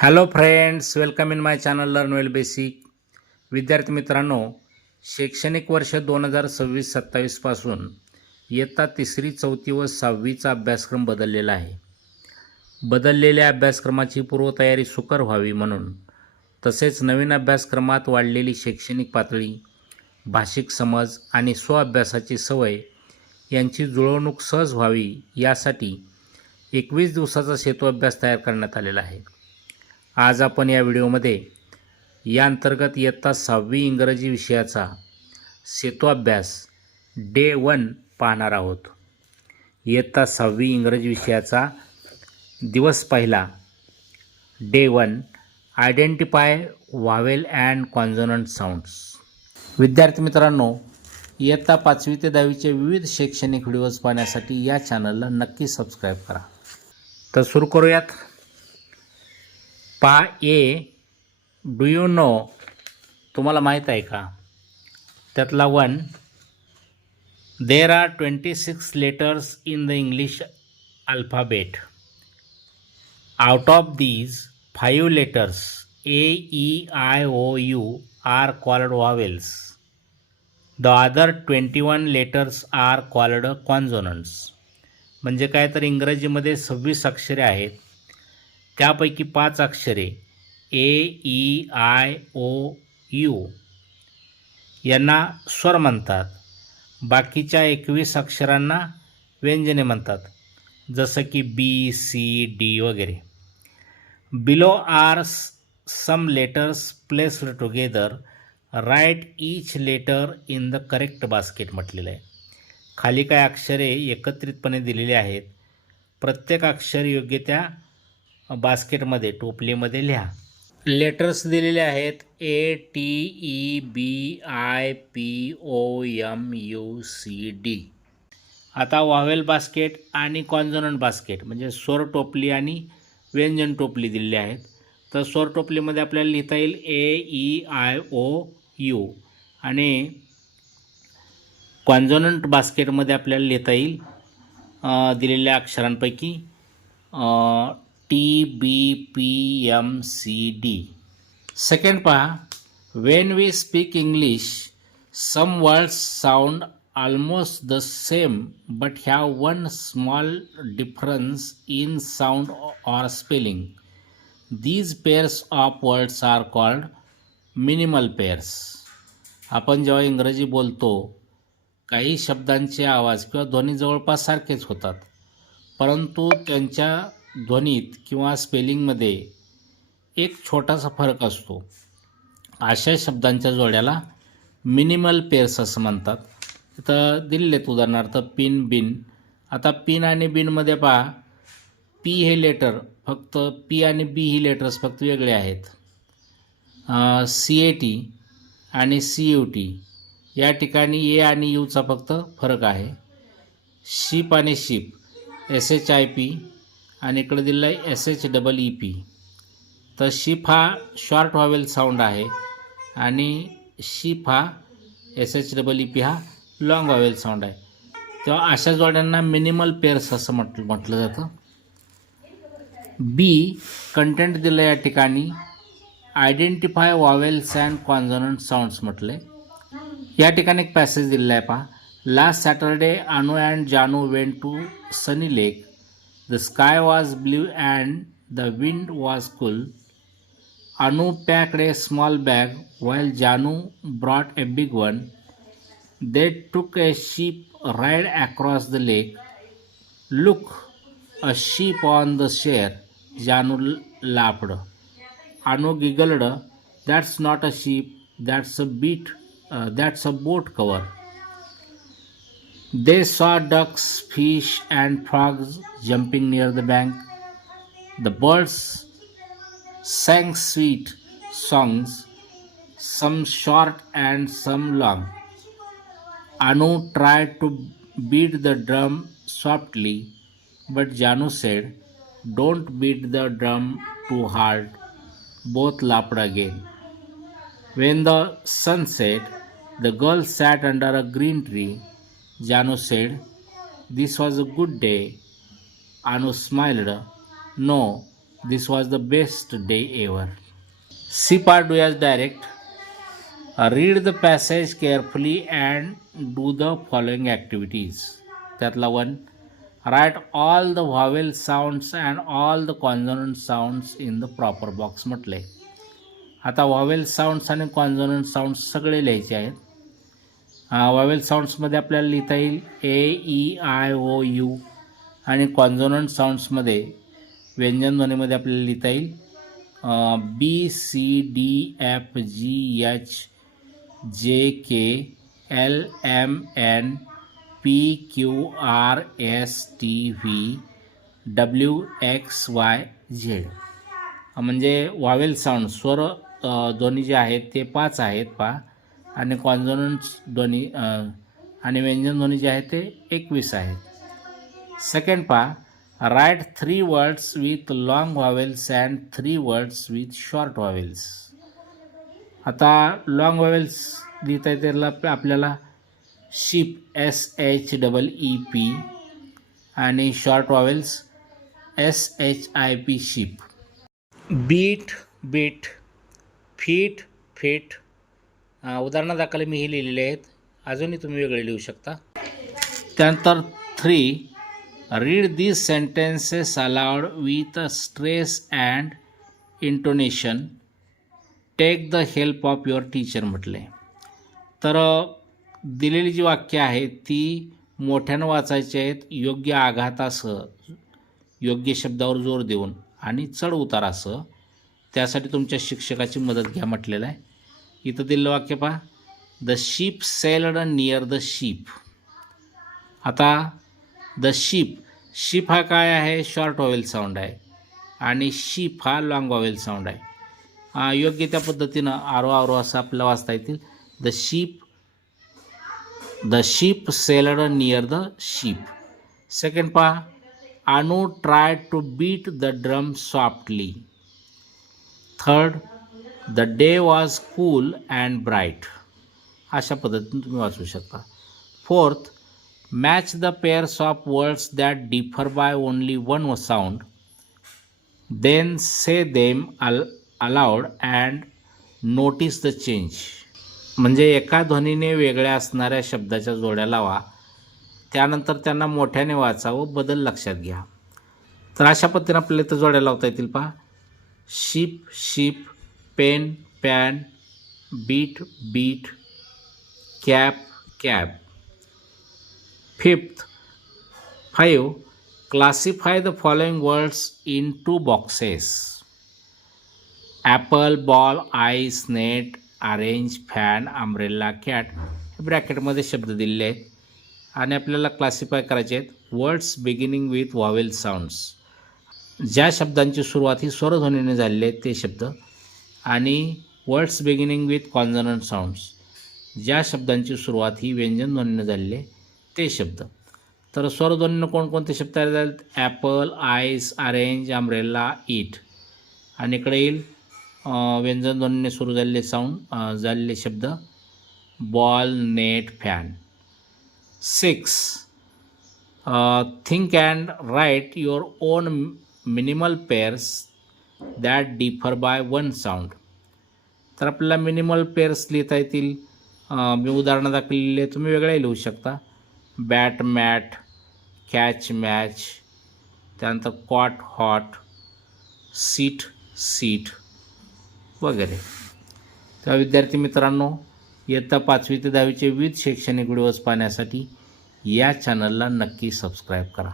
Hello friends, welcome in my channel learn well basic. विद्यार्थी मित्रांनो, शैक्षणिक वर्ष 2026-27 पासून इयत्ता 3री 4थी व 6वीचा अभ्यासक्रम बदललेला आहे. बदललेल्या अभ्यासक्रमाची पूर्वतयारी सुकर व्हावी म्हणून, तसेच नवीन अभ्यासक्रमात वाढलेली शैक्षणिक पातळी, भाषिक समज आणि स्वअभ्यासाची सवय यांची जुळवणूक सहज व्हावी यासाठी 21 दिवसाचा सेतू अभ्यास तयार करण्यात आलेला आहे. आज आपण या व्हिडिओमध्ये या अंतर्गत इयत्ता 6वी इंग्रजी विषयाचा सेतू अभ्यास डे 1 पाहणार आहोत. इयत्ता 6वी इंग्रजी विषयाचा दिवस पहिला day 1 identify vowel and consonant sounds. विद्यार्थी मित्रांनो, इयत्ता 5वी ते 10वीचे विविध शैक्षणिक व्हिडिओज पाहण्यासाठी या चॅनलला नक्की सबस्क्राईब करा. तर सुरू करूयात. पहा, डू यू नो, तुम्हाला माहीत आहे का? त्यातला 1, there are 26 letters in the English alphabet. Out of these 5 letters A-E-I-O-U are called vowels. The other 21 letters are called consonants. म्हणजे काय, तर इंग्रजीमध्ये 26 अक्षरे आहेत. त्यापैकी 5 अक्षरे A-E-I-O-U यांना स्वर म्हणतात. बाकीच्या 21 अक्षरांना व्यंजने म्हणतात, जसं की B-C-D वगैरे. Below are some letters placed together. Right each letter in the correct basket म्हटलेलं आहे. खाली काय अक्षरे एकत्रितपणे दिलेली आहेत. प्रत्येक अक्षर योग्य त्या बास्केटमध्ये, टोपलीमध्ये लिहा. लेटर्स दिलेले आहेत A-T-E-B-I-P-O-M-U-C-D. आता वावेल बास्केट आणि कॉन्सोनंट बास्केट म्हणजे स्वर टोपली आणि व्यंजन टोपली दिलेली आहेत. तर स्वर टोपलीमध्ये आपल्याला लिहिता येईल A-E-I-O-U आणि कॉन्सोनंट बास्केटमध्ये आपल्याला लिहिता येईल दिलेल्या अक्षरांपैकी T-B-P-M-C-D. सेकंड पहा, when we speak English some words sound almost the same but have one small difference in sound or spelling. These pairs of words are called minimal pairs. आपण जेव्हा इंग्रजी बोलतो, काही शब्दांचे आवाज किंवा ध्वनी जवळपास सारखेच होतात, परंतु त्यांच्या ध्वनीत किंवा स्पेलिंगमध्ये एक छोटासा फरक असतो. अशा शब्दांच्या जोड्याला मिनिमल पेअर्स असं म्हणतात. तर दिलेत उदाहरणार्थ पिन, बिन. आता पिन आणि बिनमध्ये पहा, पी हे लेटर फक्त, पी आणि बी ही लेटर्स फक्त वेगळे आहेत. CAT आणि CUT या ठिकाणी ए आणि यूचा फक्त फरक आहे. शिप आणि शिप SHIP आणि इकडे दिलेला आहे SHEEP. तर शिप हा शॉर्ट व्हावेल साऊंड आहे आणि शिप हा SHEEP हा लॉंग व्हावेल साऊंड आहे. तेव्हा अशा जोड्यांना मिनिमल पेअर्स असं म्हटलं जातं. बी कंटेंट दिलं या ठिकाणी identify vowels and consonant sounds म्हटले. या ठिकाणी एक पॅसेज दिलेला आहे पहा. Last Saturday Anu and Janu went to Sunny Lake. The sky was blue and the wind was cool. Anu packed a small bag while Janu brought a big one. They took a sheep ride across the lake. Look, a sheep on the shore. Janu laughed. Anu giggled. That's not a sheep. That's a boat cover. They saw ducks, fish, and frogs jumping near the bank. The birds sang sweet songs, some short and some long. Anu tried to beat the drum softly, but Janu said, "Don't beat the drum too hard." Both laughed again. When the sun set, the girl sat under a green tree. Janu said, "This was a good day." Anu smiled. "No, this was the best day ever. C part do as direct. Read the passage carefully and do the following activities. त्यातला 1. Write all the vowel sounds and all the consonant sounds in the proper box म्हटले. आता vowel sounds आणि consonant sounds सगळे लिहायचे आहेत. व्हॉवेल साऊंड्समध्ये आपल्याला लिहिता येईल AEIOU आणि कॉन्सोनंट साऊंड्समध्ये व्यंजनध्वनीमध्ये आपल्याला लिहिता येईल BCDFGHJKLMNPQRSTVWXYZ. म्हणजे व्हॉवेल साऊंड स्वर ध्वनी जे आहेत ते 5 आहेत पहा, आणि कॉन्सोनंट्स ध्वनी आणि व्यंजन ध्वनी जे आहेत ते 21 आहेत. सेकंड पहा, write 3 words with long vowels and 3 words with short vowels. आता लॉंग व्हॉवेल्स लिहिता येते आपल्याला शीप SHEEP आणि short vowels SHIP sheep. Beat beat, feet feet. उदाहरणादाखल मी हे लिहिलेले आहेत, अजूनही तुम्ही वेगळे लिहू शकता. त्यानंतर 3. Read these sentences aloud with stress and intonation. Take the help of your teacher म्हटले. तर दिलेली जी वाक्य आहेत ती मोठ्यानं वाचायची आहेत, योग्य आघातासह, योग्य शब्दावर जोर देऊन आणि चढ उतारासह. त्यासाठी तुमच्या शिक्षकाची मदत घ्या म्हटलेलं आहे. इथं दिलेलं वाक्य पहा, the ship sailed near the ship. आता द शीप हा काय आहे, शॉर्ट व्हॉवेल साऊंड आहे, आणि शीप हा लॉंग व्हॉवेल साऊंड आहे. योग्य त्या पद्धतीनं आरो असं आपल्याला वाचता येतील. The ship sailed near the sheep. Second पहा, Anu tried to beat the drum softly. Third, the day was cool and bright. अशा पद्धतीने तुम्ही वाचू शकता. Fourth, match the pairs of words that differ by only one sound, then say them aloud and notice the change. म्हणजे एका ध्वनीने वेगळ्या असणाऱ्या शब्दाच्या जोड्या लावा, त्यानंतर त्यांना मोठ्याने वाचावं, बदल लक्षात घ्या. तर अशा पद्धतीने आपल्याला इथं जोड्या लावता येतील पहा. Sheep ship, pen pan, beat bit, cap cab. 5. Classify the following words in 2 boxes. Apple, ball, ice, net, orange, fan, umbrella, cat. हे ब्रॅकेटमध्ये शब्द दिलेले आहेत आणि आपल्याला क्लासिफाय करायचे आहेत. Words beginning with vowel sounds. ज्या शब्दांची सुरुवात ही स्वरध्वनीने झालेली आहे ते शब्द, आणि words beginning with consonant sounds. ज्या शब्दांची सुरुवात ही व्यंजन ध्वनीने झालेली आहे ते शब्द. तर स्वरध्वनीनं कोणकोणते शब्द तयार झाले? Apple, ice, orange, umbrella, eat. आणि इकडे येईल व्यंजन ध्वनीने सुरू झालेले शब्द ball, net, fan. 6. Think and write your own minimal pairs that differ by one sound. तर आपल्याला मिनिमल पेअर्स लिहिता येतील. मी उदाहरणादाखल लिहिले, तुम्ही वेगळे लिहू शकता. बॅट मॅट, कॅच मॅच, त्यानंतर कॉट हॉट, सीट सीट वगैरे. तेव्हा विद्यार्थी मित्रांनो, इयत्ता 5वी ते 10वीचे विविध शैक्षणिक व्हिडिओज पाहण्यासाठी या चॅनलला नक्की सबस्क्राईब करा.